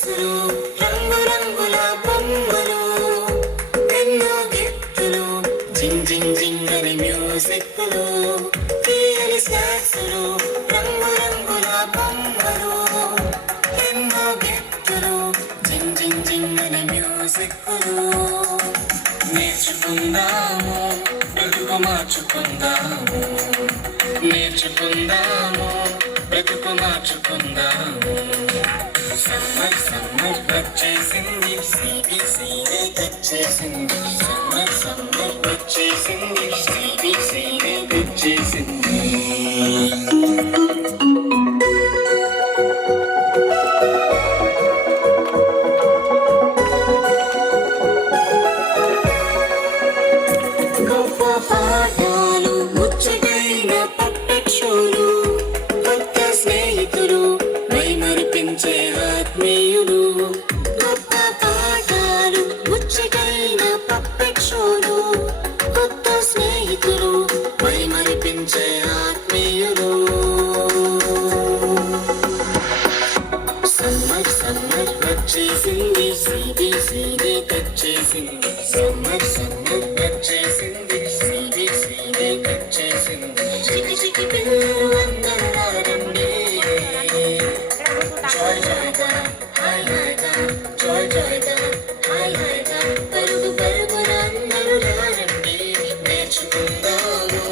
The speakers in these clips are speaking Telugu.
స్నాక్స్లు రంగు రంగుల బొమ్మలు ఎన్నో గిఫ్టులు జింగ్ జింగ్ జింగ్ అని మ్యూజిక్లు తీయని స్నాక్స్లు రంగు రంగుల బొమ్మలు ఎన్నో గిఫ్టులు జింగ్ జింగ్ జింగ్ అని మ్యూజిక్లు నేర్చుకుందాము బ్రతుకు మార్చుకుందాము నేర్చుకుందాము బ్రతుకు మార్చుకుందాము సమ్మర్ సమ్మర్ వచ్చేసింది సిబిసినే తెచ్చేసింది సమ్మర్ సమ్మర్ వచ్చేసింది సిబిసినే తెచ్చేసింది గొప్ప పాఠాలు ముచ్చటైన పప్పెట్ షోలు కొత్త స్నేహితులు మైమరిపించే ఆత్మీయులు గొప్ప పాఠాలు ముచ్చటైన పప్పెట్ షోలు కొత్త స్నేహితులు మైమరిపించే ఆత్మీయులు సమ్మర్ సమ్మర్ వచ్చేసింది సిబిసినే తెచ్చేసింది సమ్మర్ సమ్మర్ వచ్చేసింది సిబిసినే తెచ్చేసింది చికి చికి పిల్లలు అందరూ రండి జాయ్ జాయ్గా హాయ్ హాయ్గా జాయ్ జాయ్గా హాయ్ హాయ్గా పరుగు పరుగున అందరూ రండి నేర్చుకుందాము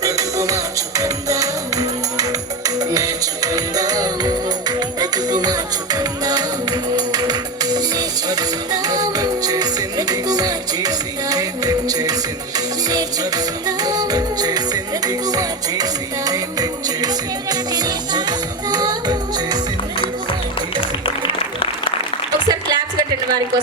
బ్రతుకు మార్చుకుందాము నేర్చుకుందాము బ్రతుకు మార్చుకుందాము నేర్చుకుందాము బ్రతుకు మార్చుకుందాము నేర్చుకుందాము బ్రతుకు మార్చుకుందాము ఒకసారి క్లాప్స్ కట్టండి వారి కోసం.